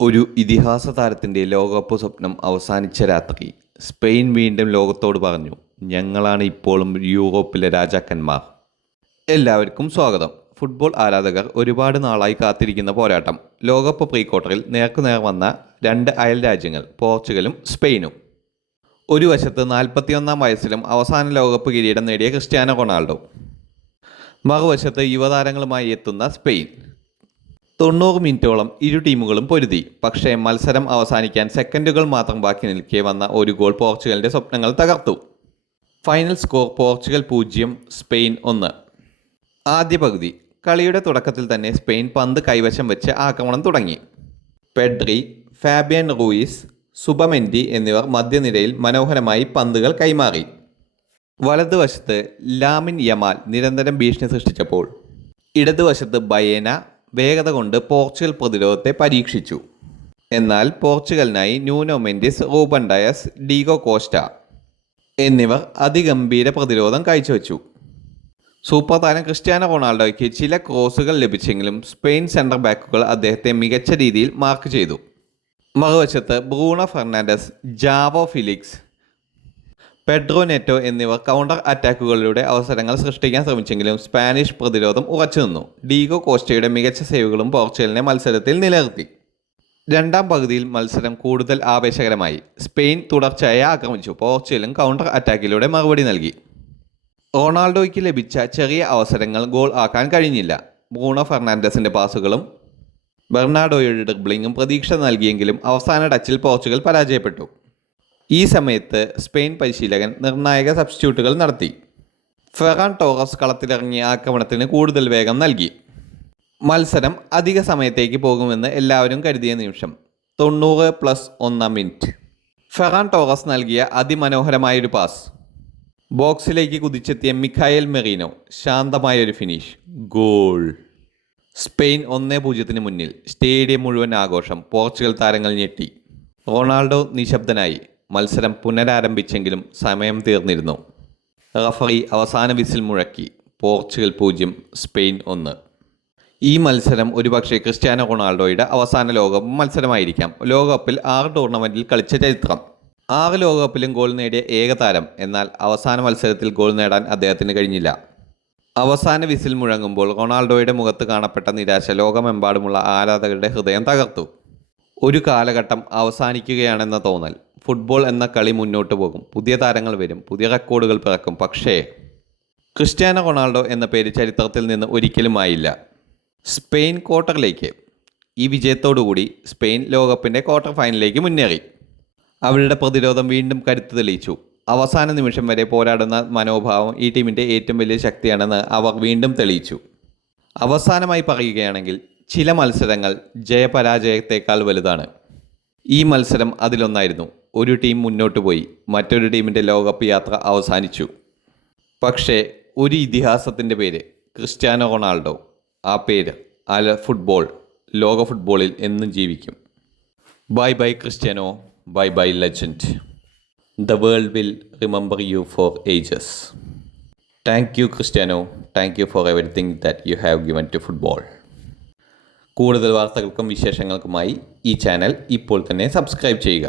ഒരു ഇതിഹാസ താരത്തിൻ്റെ ലോകകപ്പ് സ്വപ്നം അവസാനിച്ച രാത്രി സ്പെയിൻ വീണ്ടും ലോകത്തോട് പറഞ്ഞു, ഞങ്ങളാണ് ഇപ്പോഴും യൂറോപ്പിലെ രാജാക്കന്മാർ. എല്ലാവർക്കും സ്വാഗതം. ഫുട്ബോൾ ആരാധകർ ഒരുപാട് നാളായി കാത്തിരിക്കുന്ന പോരാട്ടം. ലോകകപ്പ് പ്രീ ക്വാർട്ടറിൽ നേർക്കുനേർ വന്ന രണ്ട് അയൽ രാജ്യങ്ങൾ, പോർച്ചുഗലും സ്പെയിനും. ഒരു വശത്ത് 41 വയസ്സിലും അവസാന ലോകകപ്പ് കിരീടം നേടിയ ക്രിസ്ത്യാനോ റൊണാൾഡോ, മറുവശത്ത് യുവതാരങ്ങളുമായി എത്തുന്ന സ്പെയിൻ. 90 മിനിറ്റോളം ഇരു ടീമുകളും പൊരുതി. പക്ഷേ മത്സരം അവസാനിക്കാൻ സെക്കൻഡുകൾ മാത്രം ബാക്കി നിൽക്കെ വന്ന ഒരു ഗോൾ പോർച്ചുഗലിൻ്റെ സ്വപ്നങ്ങൾ തകർത്തു. Final score Portugal 0, Spain 1. ആദ്യ പകുതി. കളിയുടെ തുടക്കത്തിൽ തന്നെ സ്പെയിൻ പന്ത് കൈവശം വെച്ച് ആക്രമണം തുടങ്ങി. പെഡ്രി, ഫാബിയൻ റൂയിസ്, സുബമെൻഡി എന്നിവർ മധ്യനിരയിൽ മനോഹരമായി പന്തുകൾ കൈമാറി. വലതുവശത്ത് ലാമിൻ യമാൽ നിരന്തരം ഭീഷണി സൃഷ്ടിച്ചപ്പോൾ ഇടതുവശത്ത് ബയേന വേഗത കൊണ്ട് പോർച്ചുഗൽ പ്രതിരോധത്തെ പരീക്ഷിച്ചു. എന്നാൽ പോർച്ചുഗലിനായി Nuno Mendes, Ruben Dias, Diego Costa എന്നിവർ അതിഗംഭീര പ്രതിരോധം കാഴ്ചവെച്ചു. സൂപ്പർ താരം ക്രിസ്ത്യാനോ റൊണാൾഡോയ്ക്ക് ചില ക്രോസുകൾ ലഭിച്ചെങ്കിലും സ്പെയിൻ സെൻട്രൽ ബാക്കുകൾ അദ്ദേഹത്തെ മികച്ച രീതിയിൽ മാർക്ക് ചെയ്തു. മറുവശത്ത് Bruno Fernandes, Joao Felix, Pedro നെറ്റോ എന്നിവർ കൗണ്ടർ അറ്റാക്കുകളിലൂടെ അവസരങ്ങൾ സൃഷ്ടിക്കാൻ ശ്രമിച്ചെങ്കിലും സ്പാനിഷ് പ്രതിരോധം ഉറച്ചുനിന്നു. ഡീഗോ കോസ്റ്റയുടെ മികച്ച സേവുകളും പോർച്ചുഗലിനെ മത്സരത്തിൽ നിലനിർത്തി. രണ്ടാം പകുതിയിൽ മത്സരം കൂടുതൽ ആവേശകരമായി. സ്പെയിൻ തുടർച്ചയായി ആക്രമിച്ചു. പോർച്ചുഗലും കൗണ്ടർ അറ്റാക്കിലൂടെ മറുപടി നൽകി. റൊണാൾഡോയ്ക്ക് ലഭിച്ച ചെറിയ അവസരങ്ങൾ ഗോൾ ആക്കാൻ കഴിഞ്ഞില്ല. ബ്രൂണോ ഫെർണാണ്ടസിൻ്റെ പാസുകളും ബെർണാഡോയുടെ ഡ്രിബ്ലിങ്ങും പ്രതീക്ഷ നൽകിയെങ്കിലും അവസാന ടച്ചിൽ പോർച്ചുഗൽ പരാജയപ്പെട്ടു. ഈ സമയത്ത് സ്പെയിൻ പരിശീലകൻ നിർണായക സബ്സ്റ്റിറ്റ്യൂട്ടുകൾ നടത്തി. ഫെറാൻ ടോറസ് കളത്തിലിറങ്ങിയ ആക്രമണത്തിന് കൂടുതൽ വേഗം നൽകി. മത്സരം അധിക സമയത്തേക്ക് പോകുമെന്ന് എല്ലാവരും കരുതിയ നിമിഷം 90+1 മിനിറ്റ്. ഫെറാൻ ടോറസ് നൽകിയ അതിമനോഹരമായൊരു പാസ്. ബോക്സിലേക്ക് കുതിച്ചെത്തിയ മിഖായേൽ മെറീനോ, ശാന്തമായൊരു ഫിനിഷ്, ഗോൾ. സ്പെയിൻ 1-0 മുന്നിൽ. സ്റ്റേഡിയം മുഴുവൻ ആഘോഷം. പോർച്ചുഗൽ താരങ്ങൾ ഞെട്ടി. റൊണാൾഡോ നിശബ്ദനായി. മത്സരം പുനരാരംഭിച്ചെങ്കിലും സമയം തീർന്നിരുന്നു. റഫറി അവസാന വിസിൽ മുഴക്കി. Portugal 0, Spain 1. ഈ മത്സരം ഒരുപക്ഷെ ക്രിസ്ത്യാനോ റൊണാൾഡോയുടെ അവസാന ലോകകപ്പ് മത്സരമായിരിക്കാം. ലോകകപ്പിൽ 6 ടൂർണമെൻറ്റിൽ കളിച്ച ചരിത്രം. 6 ലോകകപ്പിലും ഗോൾ നേടിയ ഏക താരം. എന്നാൽ അവസാന മത്സരത്തിൽ ഗോൾ നേടാൻ അദ്ദേഹത്തിന് കഴിഞ്ഞില്ല. അവസാന വിസിൽ മുഴങ്ങുമ്പോൾ റൊണാൾഡോയുടെ മുഖത്ത് കാണപ്പെട്ട നിരാശ ലോകമെമ്പാടുമുള്ള ആരാധകരുടെ ഹൃദയം തകർത്തു. ഒരു കാലഘട്ടം അവസാനിക്കുകയാണെന്ന തോന്നൽ. ഫുട്ബോൾ എന്ന കളി മുന്നോട്ട് പോകും. പുതിയ താരങ്ങൾ വരും. പുതിയ റെക്കോർഡുകൾ പിറക്കും. പക്ഷേ ക്രിസ്ത്യാനോ റൊണാൾഡോ എന്ന പേര് ചരിത്രത്തിൽ നിന്ന് ഒരിക്കലും ആയില്ല. സ്പെയിൻ ക്വാർട്ടറിലേക്ക്. ഈ വിജയത്തോടുകൂടി സ്പെയിൻ ലോകകപ്പിൻ്റെ ക്വാർട്ടർ ഫൈനലിലേക്ക് മുന്നേറി. അവരുടെ പ്രതിരോധം വീണ്ടും കരുത്ത് തെളിയിച്ചു. അവസാന നിമിഷം വരെ പോരാടുന്ന മനോഭാവം ഈ ടീമിൻ്റെ ഏറ്റവും വലിയ ശക്തിയാണെന്ന് അവർ വീണ്ടും തെളിയിച്ചു. അവസാനമായി പറയുകയാണെങ്കിൽ, ചില മത്സരങ്ങൾ ജയപരാജയത്തേക്കാൾ വലുതാണ്. ഈ മത്സരം അതിലൊന്നായിരുന്നു. ഒരു ടീം മുന്നോട്ട് പോയി, മറ്റൊരു ടീമിൻ്റെ ലോകകപ്പ് യാത്ര അവസാനിച്ചു. പക്ഷേ ഒരു ഇതിഹാസത്തിൻ്റെ പേര്, ക്രിസ്ത്യാനോ റൊണാൾഡോ. ആ പേര് ലോക ഫുട്ബോളിൽ എന്നും ജീവിക്കും. Bye bye Cristiano, bye bye legend. The world will remember you for ages. Thank you Cristiano, thank you for everything that you have given to football. കൂടുതൽ വാർത്തകൾക്കും വിശേഷങ്ങൾക്കുമായി ഈ ചാനൽ ഇപ്പോൾ തന്നെ സബ്സ്ക്രൈബ് ചെയ്യുക.